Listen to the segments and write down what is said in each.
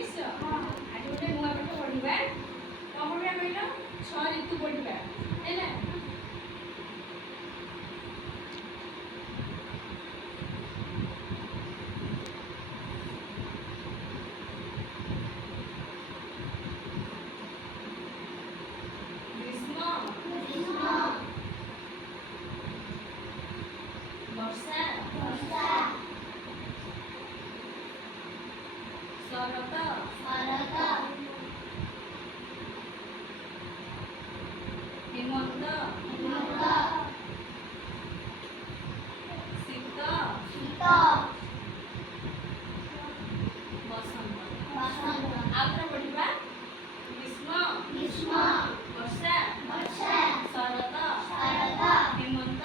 ଆସିଛ? ଆଜି ଗୋଟେ ନୂଆ ପାଠ ପଢ଼ିବା। କ'ଣ ପଢ଼ିବା କହିଲ? 6 ଋତୁ ପଢ଼ିବା ହେଲା। ଗ୍ରୀଷ୍ମ, ବର୍ଷା, ଶରତ, ହେମନ୍ତ, ଶୀତ, ବସନ୍ତ। ଆଉ ଥରେ ପଢ଼ିବା। ଗ୍ରୀଷ୍ମ, ବର୍ଷା, ଶରତ, ହେମନ୍ତ,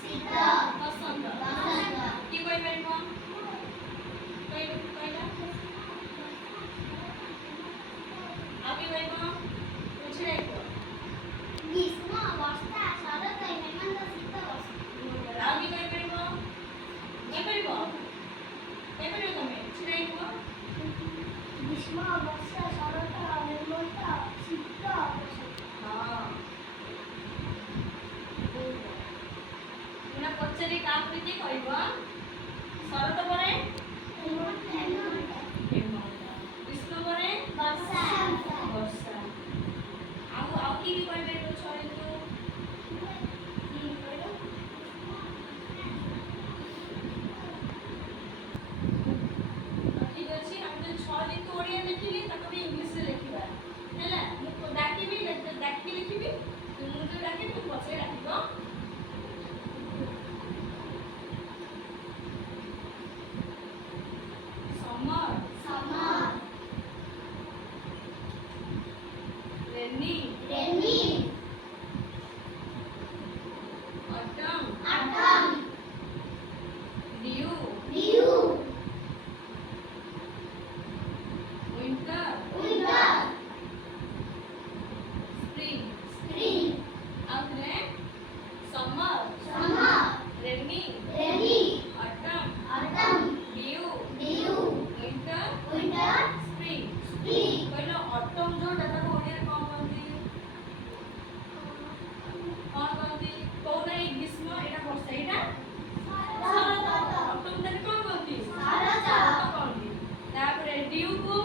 ଶୀତ, ବସନ୍ତ। କିଏ କହିପାରିବ? କହିଲା ଆଉ କିଏ କହିବ? ବୁଝିଲେ କୁହ। ଆଉ କିଏ କହିପାରିବ? କହିପାରିବ ତମେ? ଛିଡ଼ାଇ କୁହ। ହଁ। ତୁମେ ପଚାରି କାହାକୁ କିଏ କହିବ? ଶରତ ପରେ ହେମନ୍ତ, ଗ୍ରୀଷ୍ମ ପରେ ବର୍ଷା। ଆଉ କିଏ କହିପାରିବ? 6 ଋତୁ କହିଲ। ଠିକ୍ ଅଛି, ଆମେ ଯଦି 6 ଋତୁ ଓଡ଼ିଆ ଲେଖିଲି ତାକୁ ବି ଇଂଲିଶରେ ଲେଖିବା ହେଲା। ମୁଁ ଡାକିବି, ଡାକିକି ଲେଖିବି। ମୁଁ ଯଦି ଡାକିବି ତୁମେ ପଛରେ ଡାକିବ। Summer, rainy, autumn, dew, winter, spring. আউথরে summer, rainy, autumn, dew, winter, spring. କହିଲ ଅଟମ୍ ଯୋଉଟା ତାକୁ ଓଡ଼ିଆରେ କ'ଣ କହନ୍ତି? କ'ଣ କହନ୍ତି? କହୁନା। ଏଇ ଗ୍ରୀଷ୍ମ, ଏଇଟା ବର୍ଷା, ଏଇଟା ଶରତ। ଅଟମ୍ ତାକୁ କ'ଣ କହନ୍ତି? ଶରତ କହନ୍ତି। ତାପରେ ଡିଉକୁ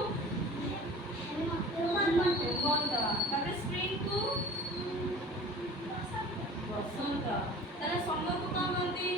ହେମନ୍ତ, ତାପରେ ସ୍ପ୍ରିଂକୁ ବସନ୍ତ। ତାହେଲେ ସମରକୁ କ'ଣ କହନ୍ତି?